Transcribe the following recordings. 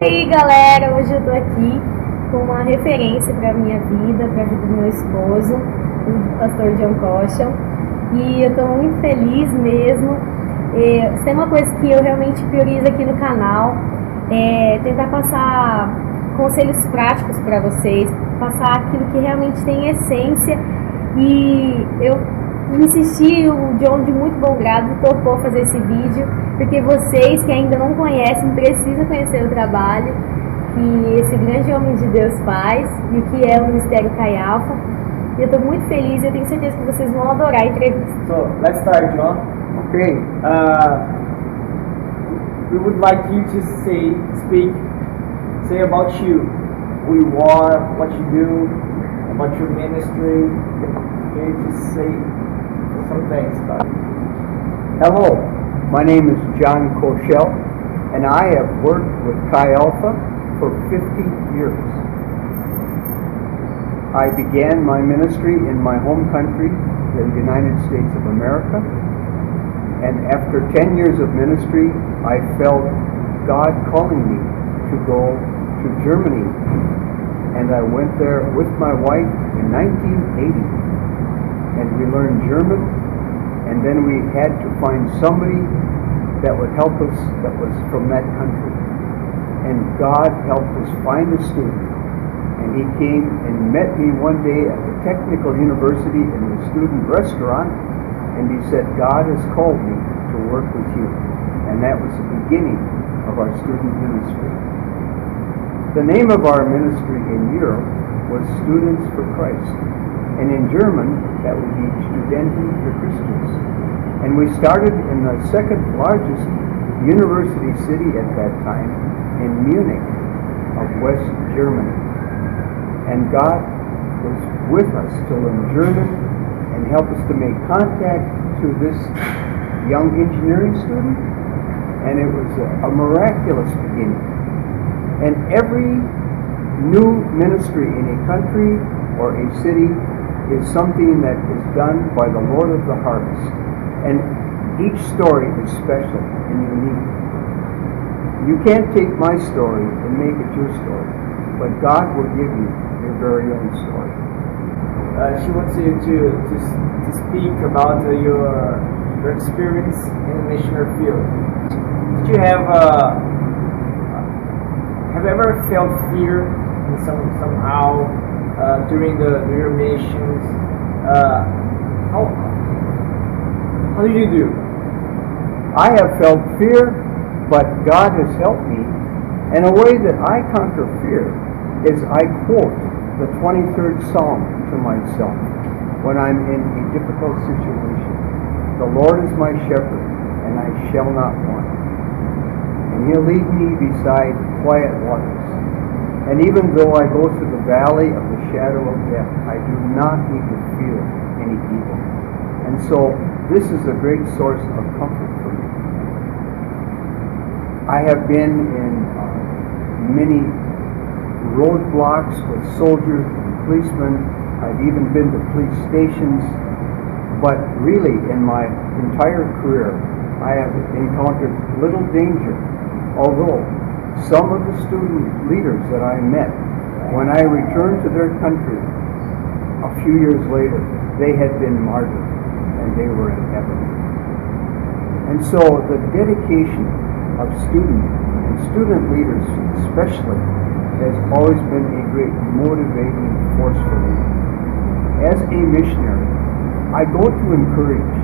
E aí galera, hoje eu tô aqui com uma referência para minha vida, para a vida do meu esposo, o pastor John Koeshall, e eu tô muito feliz mesmo. Tem uma coisa que eu realmente priorizo aqui no canal, é tentar passar conselhos práticos para vocês, passar aquilo que realmente tem essência, e eu insisti, o John de muito bom grado topou fazer esse vídeo, porque vocês que ainda não conhecem precisam conhecer o trabalho que esse grande homem de Deus faz e o que é o Ministério Koeshall. E eu estou muito feliz e eu tenho certeza que vocês vão adorar a entrevista. So, let's start, John. Okay. We would like you to say about you, who you are, what you do, about your ministry. Can you just say some things about it? Hello, my name is John Koeshall, and I have worked with Chi Alpha for 50 years. I began my ministry in my home country, the United States of America, and after 10 years of ministry, I felt God calling me to go to Germany, and I went there with my wife in 1980, and we learned German, and then we had to find somebody that would help us that was from that country. And God helped us find a student. And he came and met me one day at the Technical University in the student restaurant, and he said, God has called me to work with you. And that was the beginning of our student ministry. The name of our ministry in Europe was Students for Christ. And in German, that would be Estudantes Para Cristo. And we started in the second largest university city at that time, in Munich of West Germany. And God was with us to learn German and help us to make contact to this young engineering student. And it was a miraculous beginning. And every new ministry in a country or a city is something that is done by the Lord of the harvest. And each story is special and unique. You can't take my story and make it your story, but God will give you your very own story. She wants you to speak about your experience in the missionary field. Did you have you ever felt fear somehow during your missions? How did you do? I have felt fear, but God has helped me. And a way that I conquer fear is I quote the 23rd Psalm to myself when I'm in a difficult situation. The Lord is my shepherd, and I shall not want. And he'll lead me beside quiet waters. And even though I go through the valley of the shadow of death, I do not need to fear any evil. And so this is a great source of comfort for me. I have been in many roadblocks with soldiers and policemen. I've even been to police stations. But really, in my entire career, I have encountered little danger. Although some of the student leaders that I met, when I returned to their country a few years later, they had been martyred and they were in heaven. And so the dedication of student leaders especially has always been a great motivating force for me. As a missionary, I go to encourage.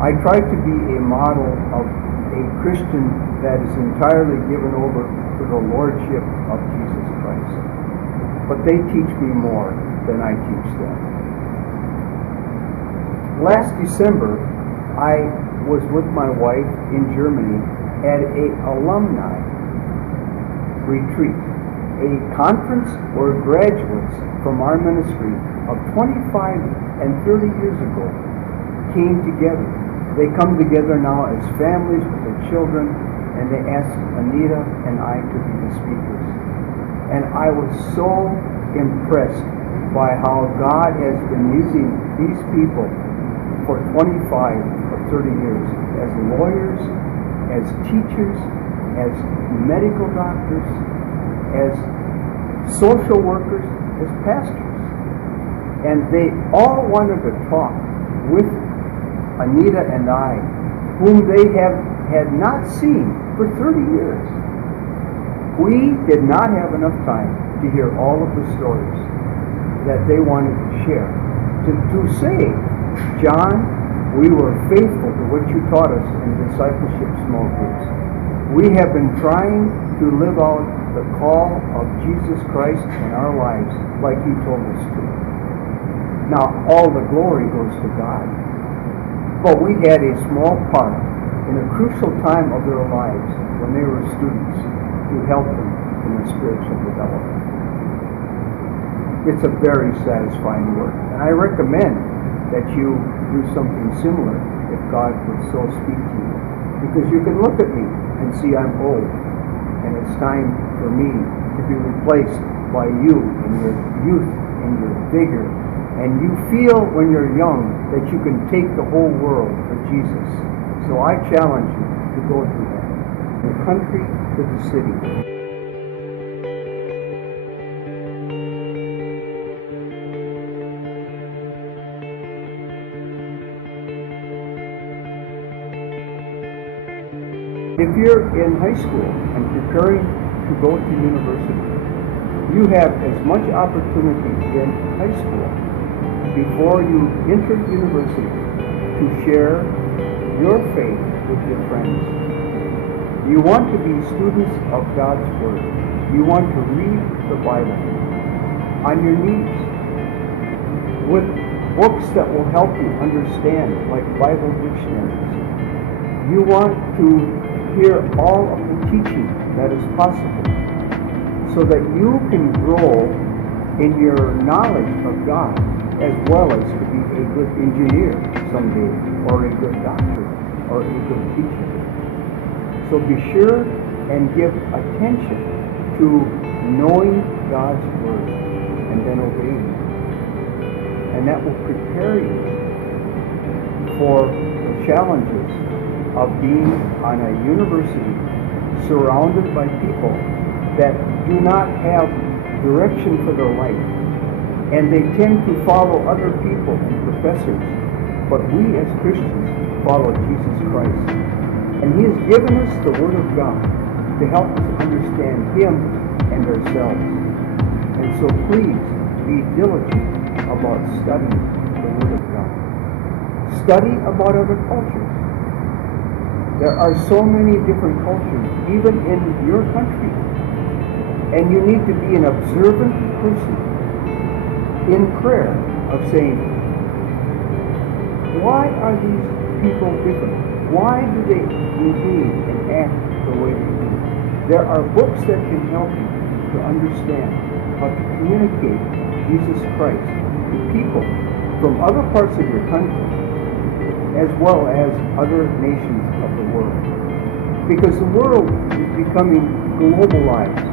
I try to be a model of a Christian that is entirely given over to the Lordship of Jesus Christ. But they teach me more than I teach them. Last December, I was with my wife in Germany at an alumni retreat, a conference where graduates from our ministry of 25 and 30 years ago came together. They come together now as families with their children, and they asked Anita and I to be the speakers. And I was so impressed by how God has been using these people for 25 or 30 years as lawyers, as teachers, as medical doctors, as social workers, as pastors. And they all wanted to talk with Anita and I, whom they had not seen for 30 years. We did not have enough time to hear all of the stories that they wanted to share. To say, John, we were faithful to what you taught us in discipleship small groups. We have been trying to live out the call of Jesus Christ in our lives like you told us to. Now, all the glory goes to God. But we had a small part in a crucial time of their lives when they were students to help them in their spiritual development. It's a very satisfying work. And I recommend that you do something similar if God would so speak to you. Because you can look at me and see I'm old. And it's time for me to be replaced by you in your youth and your vigor. And you feel when you're young that you can take the whole world for Jesus. So I challenge you to go through that. From the country to the city. If you're in high school and preparing to go to university, you have as much opportunity in high school before you enter university to share your faith with your friends. You want to be students of God's Word. You want to read the Bible on your knees with books that will help you understand, like Bible dictionaries. You want to hear all of the teaching that is possible so that you can grow in your knowledge of God as well as to be a good engineer someday, or a good doctor, or a good teacher. So be sure and give attention to knowing God's Word and then obeying it. And that will prepare you for the challenges of being on a university surrounded by people that do not have direction for their life. And they tend to follow other people and professors. But we as Christians follow Jesus Christ. And He has given us the Word of God to help us understand Him and ourselves. And so please be diligent about studying the Word of God. Study about other cultures. There are so many different cultures, even in your country. And you need to be an observant person in prayer of saying, why are these people different? Why do they behave and act the way they do? There are books that can help you to understand how to communicate Jesus Christ to people from other parts of your country as well as other nations of the world. Because the world is becoming globalized.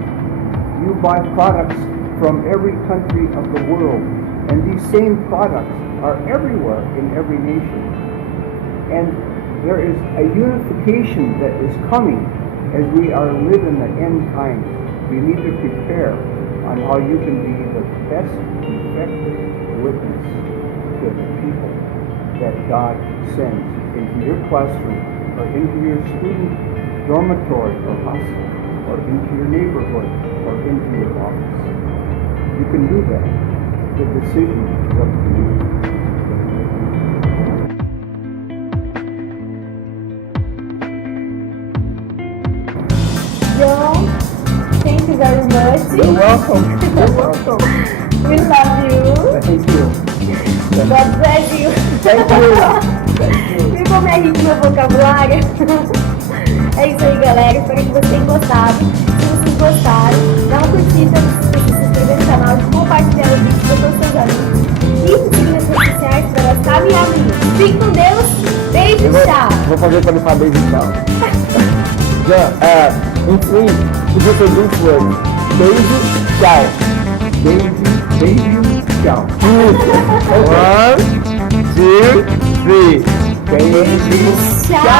You buy products from every country of the world, and these same products are everywhere in every nation. And there is a unification that is coming as we are living the end times. We need to prepare on how you can be the best effective witness to the people that God sends into your classroom or into your student dormitory or hostel or into your neighborhood or into your office. You can do that. The decision is up to you. John, thank you very much. You're welcome. You're welcome. We love you. Thank you. God bless you. Thank you. Thank you. Viu como é rico meu vocabulário? É isso aí, galera. Espero que vocês tenham gostado. Se vocês gostaram, dá uma curtida, se inscrever no canal, compartilhar o vídeo com todos os seus amigos. E me seguir nas redes sociais para elas sabem a minha. Fique com Deus. Beijo e tchau. Vou fazer pra ele falar beijo e tchau. Em inglês, podia ser duas words. Beijo, tchau. Beijo, tchau. One, two, three. Beijo, Tchau.